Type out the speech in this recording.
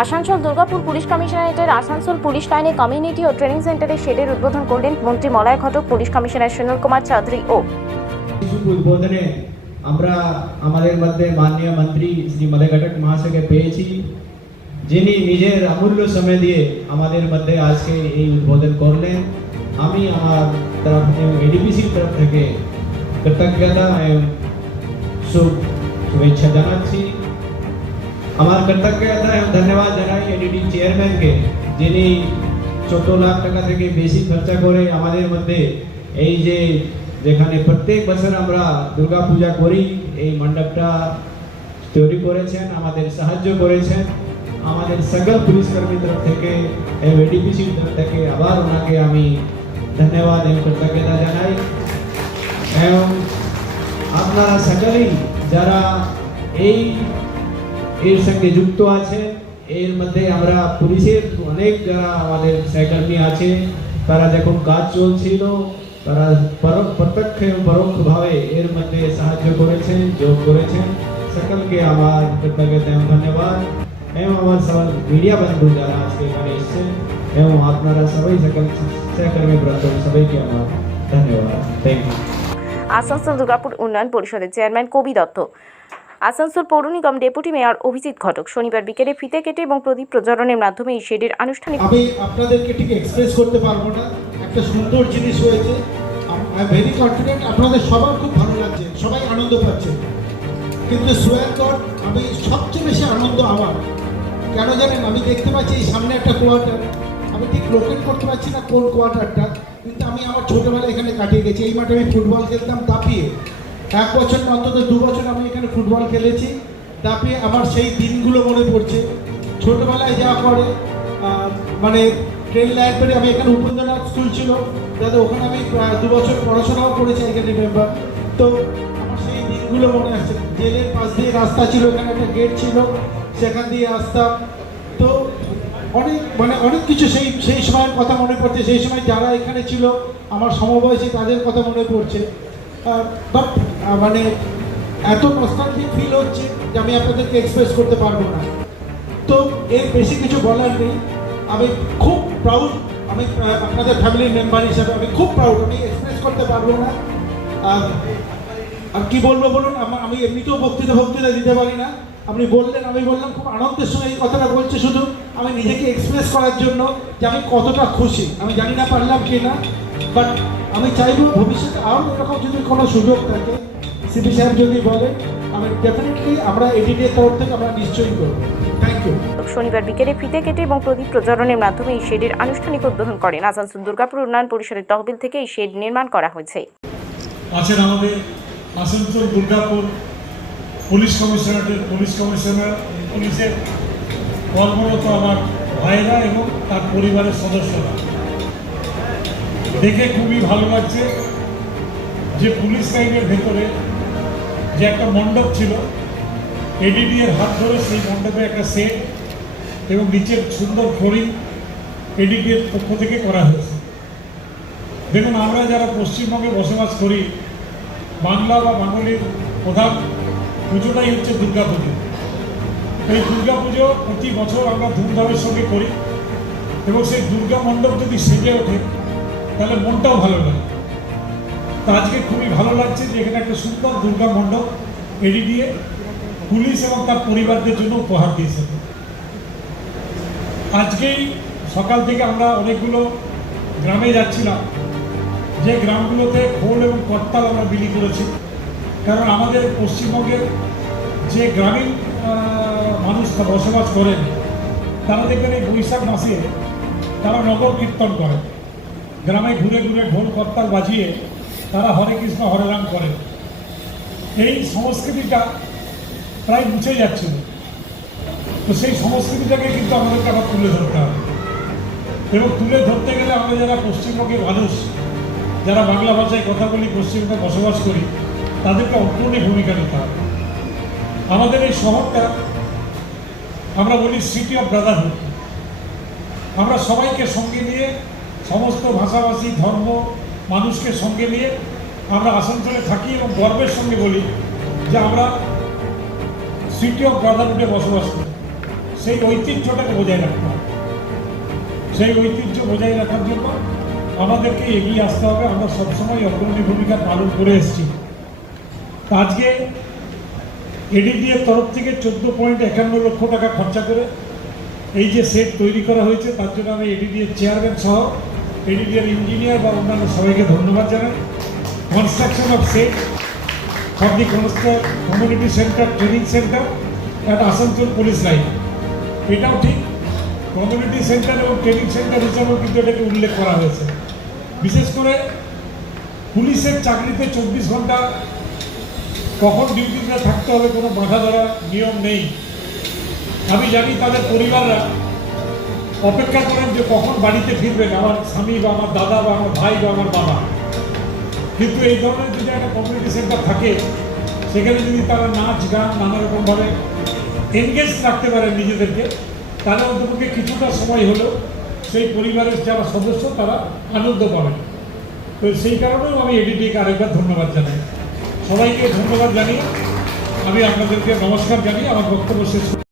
Asansol Durgapur police কমিশনারেটের Asansol police লাইনে community ও training সেন্টারের শেডের উদ্বোধন করলেন মন্ত্রী মলয় ঘটক, পুলিশ কমিশনার সুনীল কুমার চৌধুরী ও উদ্বোধনে আমরা আমাদের মধ্যে মাননীয় মন্ত্রী শ্রী মলয় ঘটক মহাশয়কে পেয়েছি, যিনি নিজের অমূল্য সময় দিয়ে আমাদের মধ্যে আজকে এই উদ্বোধন করলেন। আমি আমার তরফ এবং এডিপিসির তরফ থেকে কৃতজ্ঞতা এবং শুভেচ্ছা জানাচ্ছি। আমার কৃতজ্ঞতা এবং ধন্যবাদ জানাই এডিডি চেয়ারম্যানকে, যিনি 14 লাখ টাকা থেকে বেশি খরচা করে আমাদের মধ্যে এই যেখানে প্রত্যেক বছর আমরা দুর্গা পূজা করি এই মণ্ডপটা তৈরি করেছেন, আমাদের সাহায্য করেছেন। আমাদের সকল পুলিশ কর্মীর তরফ থেকে এবং এডিপিসির তরফ থেকে আবার ওনাকে আমি ধন্যবাদ এবং কৃতজ্ঞতা জানাই। এবং আপনারা সকলেই যারা এর সঙ্গে যুক্ত আছে, এর মধ্যে আমরা পুলিশের অনেক যারা আমাদের সহকর্মী আছে, তারা যখন কাজ চলছিল তারা প্রত্যক্ষ এবং পরোক্ষভাবে এর মধ্যে সাহায্য করেছেন, যোগ করেছেন। সকলকে আমার কৃতজ্ঞতা এবং ধন্যবাদ। এবং আমার সব মিডিয়া বন্ধু যারা আজকে এখানে এসেছেন এবং আপনারা সবাই সকল সহকর্মী বৃন্দ সবাইকে আমার ধন্যবাদ। Thank you. আসানসোল দুর্গাপুর উন্নয়ন পরিষদের চেয়ারম্যান কবি দত্ত, আসানসোল পৌর নিগম ডেপুটি মেয়র অভিজিৎ ঘটক শনিবার বিকেলে ফিতে কেটে এবং প্রদীপ প্রজ্বলনের মাধ্যমে এই শেডের আনুষ্ঠানিক। আমি আপনাদেরকে ঠিক এক্সপ্রেস করতে পারবো না, একটা সুন্দর জিনিস হয়েছে। আই ভেরি কনফিডেন্ট আপনাদের সবার খুব ভালো লাগছে, সবাই আনন্দ পাচ্ছে। কিন্তু সোয়ার গড, আমি সবচেয়ে বেশি আনন্দ আমার কেন জানেন, আমি দেখতে পাচ্ছি এই সামনে একটা কোয়ার্টার, আমি ঠিক লোকেট করতে পারছি না কোন কোয়ার্টারটা, কিন্তু আমি আমার ছোটোবেলা এখানে কাটিয়ে গেছি। এই মাঠে আমি ফুটবল খেলতাম দাপিয়ে, 1 বছর অন্তত 2 বছর আমি এখানে ফুটবল খেলেছি দাপিয়ে। আমার সেই দিনগুলো মনে পড়ছে ছোটোবেলায় যা করে, মানে ট্রেন লাইব্রেরি, আমি এখানে উপেন্দ্রনাথ স্কুল ছিল দাদা, ওখানে আমি 2 বছর পড়াশোনাও করেছি এখানে মেম্বার। তো আমার সেই দিনগুলো মনে আসছে। জেলের পাশ দিয়ে রাস্তা ছিল, এখানে একটা গেট ছিল, সেখান দিয়ে আসতাম। তো অনেক কিছু সেই সময়ের কথা মনে পড়ছে। সেই সময় যারা এখানে ছিল আমার সমবয়সী, তাদের কথা মনে পড়ছে। বাট মানে এত নস্টালজিক ফিল হচ্ছে যে আমি আপনাদেরকে এক্সপ্রেস করতে পারবো না। তো এর বেশি কিছু বলার নেই। আমি খুব প্রাউড, আমি আপনাদের ফ্যামিলির মেম্বার হিসাবে আমি খুব প্রাউড, আমি এক্সপ্রেস করতে পারবো না। আর কি বলবো বলুন, আমি এমনিতেও বক্তৃতা দিতে পারি না। আপনি বললেন, আমি বললাম, খুব আনন্দের সঙ্গে এই কথাটা বলছে শুধু আমি নিজেকে এক্সপ্রেস করার জন্য যে আমি কতটা খুশি। আমি জানি না পারলাম কি না, বাট আমি চাইবো ভবিষ্যতে আরও এরকম যদি কোনো সুযোগ থাকে, সিপি সাহেব যদি বলে, আমি ডেফিনেটলি আমরা এডিটের তরফ থেকে আমরা নিশ্চয়ই করবো। Thank you. শনিবার বিকেলে ফিতে কেটে এবং প্রদীপ প্রজ্বলনের মাধ্যমে এই শেডের আনুষ্ঠানিক উদ্বোধন করেন। আসানসোল দুর্গাপুর উন্নয়ন পরিষদের তহবিল থেকে এই শেড নির্মাণ করা হয়েছে। আছেন আমাদের আসানসোল দুর্গাপুর পুলিশ কমিশনারেটের পুলিশ কমিশনার, পুলিশের কর্মরত আমার ভাইয়েরা এবং তার পরিবারের সদস্যরা। দেখে খুবই ভালো লাগছে যে পুলিশ লাইনের ভেতরে যে একটা মণ্ডপ ছিল, এডিডি এর হাত ধরে সেই মণ্ডপে একটা সেট এবং নিচের সুন্দর ফ্লোরিং এডিডি এর পক্ষ থেকে করা হয়েছে। দেখুন, আমরা যারা পশ্চিমবঙ্গে বসবাস করি, বাংলা বা বাঙালির প্রধান পুজোটাই হচ্ছে দুর্গা পুজো। এই দুর্গা পুজো প্রতি বছর আমরা ধুমধামের সঙ্গে করি এবং সেই দুর্গা মণ্ডপ যদি সেজে ওঠে তাহলে মনটাও ভালো লাগে। তা আজকে খুবই ভালো লাগছে যে এখানে একটা সুন্দর দুর্গা মণ্ডপ এডিডি পুলিশ এবং তার পরিবারদের জন্য উপহার দিয়েছে। আজকেই সকাল থেকে আমরা অনেকগুলো গ্রামে যাচ্ছিলাম, যে গ্রামগুলোতে খোল এবং করতাল আমরা বিলি করেছি। কারণ আমাদের পশ্চিমবঙ্গের যে গ্রামীণ মানুষ বসবাস করেন, তারা দেখবেন এই বৈশাখ মাসে তারা নগর কীর্তন করেন, গ্রামে ঘুরে ঘুরে ঢোল করতাল বাজিয়ে তারা হরে কৃষ্ণ হরে রাম করেন। এই সংস্কৃতিটা প্রায় মুছে যাচ্ছিল। তো সেই সংস্কৃতিটাকে কিন্তু আমাদেরকে আবার তুলে ধরতে হবে এবং তুলে ধরতে গেলে আমরা যারা পশ্চিমবঙ্গের মানুষ, যারা বাংলা ভাষায় কথা বলি, পশ্চিমবঙ্গে বসবাস করি, তাদেরকে অগ্রণী ভূমিকা নিতে হবে। আমাদের এই শহরটা আমরা বলি সিটি অফ ব্রাদারহুড। আমরা সবাইকে সঙ্গে নিয়ে, সমস্ত ভাষাভাষী, ধর্ম মানুষকে সঙ্গে নিয়ে আমরা আসানসোলে থাকি এবং গর্বের সঙ্গে বলি যে আমরা সিটি অফ ব্রাদারহুডে বসবাস করি। সেই ঐতিহ্যটাকে বজায় রাখতে হবে। সেই ঐতিহ্য বজায় রাখার জন্য আমাদেরকে এগিয়ে আসতে হবে। আমরা সবসময় অগ্রণী ভূমিকা পালন করে এসেছি। আজকে এডিডিএর তরফ থেকে 14.51 লক্ষ টাকা খরচা করে এই যে সেট তৈরি করা হয়েছে, তার জন্য আমি এডিডিএর চেয়ারম্যান সহ এডিডিএর ইঞ্জিনিয়ার বা অন্যান্য সবাইকে ধন্যবাদ জানাই। Construction of set for the community centre training centre at Asansol police line, এটাও ঠিক। কমিউনিটি সেন্টার এবং ট্রেনিং সেন্টার হিসাবেও কিন্তু এটাকে উল্লেখ করা হয়েছে। বিশেষ করে পুলিশের চাকরিতে 24 ঘন্টা কখন ডিউটিতে থাকতে হবে কোনো বাধা ধরা নিয়ম নেই। আমি জানি তাদের পরিবাররা অপেক্ষা করেন যে কখন বাড়িতে ফিরবেন আমার স্বামী বা আমার দাদা বা আমার ভাই বা আমার বাবা। কিন্তু এই ধরনের যদি একটা কমিউনিটি সেন্টার থাকে, সেখানে যদি তারা নাচ গান নানা রকমভাবে এনগেজ রাখতে পারেন নিজেদেরকে, তাহলে অন্তপক্ষে কিছুটা সময় হলেও সেই পরিবারের যারা সদস্য তারা আনন্দ পাবেন। তো সেই কারণেও আমি এডিডিকে আরেকবার ধন্যবাদ জানাই। সবাইকে ধন্যবাদ জানিয়ে আমি আপনাদেরকে নমস্কার জানিয়ে আমার বক্তব্য শেষ